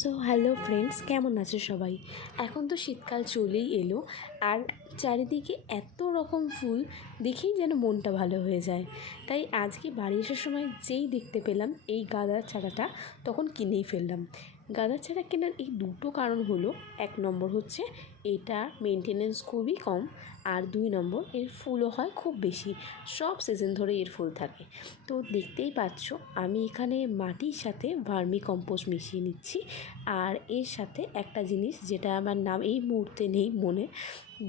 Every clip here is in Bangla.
সো হ্যালো ফ্রেন্ডস কেমন আছে সবাই? এখন তো শীতকাল চলেই এলো, আর চারিদিকে এত রকম ফুল দেখেই যেন মনটা ভালো হয়ে যায়। তাই আজকে বাড়ি আসার সময় যেই দেখতে পেলাম এই গাঁদার চারাটা, তখন কিনেই ফেললাম। গাঁদার চারা কেনার এই দুটো কারণ হলো, এক নম্বর হচ্ছে এটা মেনটেনেন্স খুবই কম আর দুই নম্বর এর ফুলও হয় খুব বেশি। সব সিজন ধরে এর ফুল থাকে। তো দেখতেই পাচ্ছ, আমি এখানে মাটির সাথে ভার্মি কম্পোস্ট মিশিয়ে নিচ্ছি আর এর সাথে একটা জিনিস যেটা আমার নাম এই মুহূর্তে নেই মনে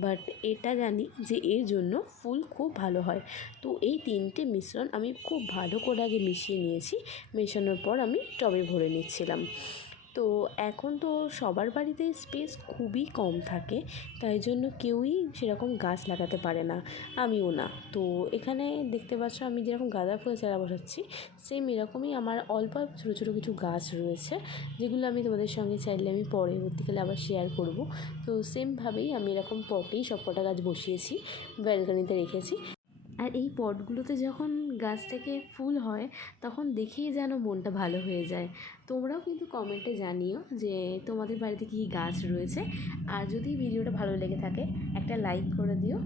বাট এটা জানি যে এর জন্য ফুল খুব ভালো হয়। তো এই তিনটে মিশ্রণ আমি খুব ভালো করে আগে মিশিয়ে নিয়েছি, মেশানোর পর আমি টবে ভরে নিচ্ছিলাম। তো এখন তো সবার বাড়িতে স্পেস খুবই কম থাকে, তাই জন্য কেউই সেরকম গাছ লাগাতে পারে না, আমিও না। তো এখানে দেখতে পাচ্ছ আমি যেরকম গাঁদা ফুলের চারা বসাচ্ছি সেম এরকমই আমার অল্প অল্প ছোটো ছোটো কিছু গাছ রয়েছে, যেগুলো আমি তোমাদের সঙ্গে চাইলে আমি পরবর্তীকালে আবার শেয়ার করব। তো সেমভাবেই আমি এরকম পটেই সব কটা গাছ বসিয়েছি ব্যালকানিতে রেখেছি। আর এই পটগুলোতে যখন গাছ থেকে ফুল হয়, তখন দেখেই যেন মনটা ভালো হয়ে যায়। তোমরাও কিন্তু কমেন্টে জানিও যে তোমাদের বাড়িতে কী গাছ রয়েছে। আর যদি ভিডিওটা ভালো লেগে থাকে, একটা লাইক করে দিও।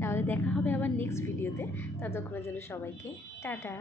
তাহলে দেখা হবে আবার নেক্সট ভিডিওতে ততক্ষণের জন্য সবাইকে টাটা।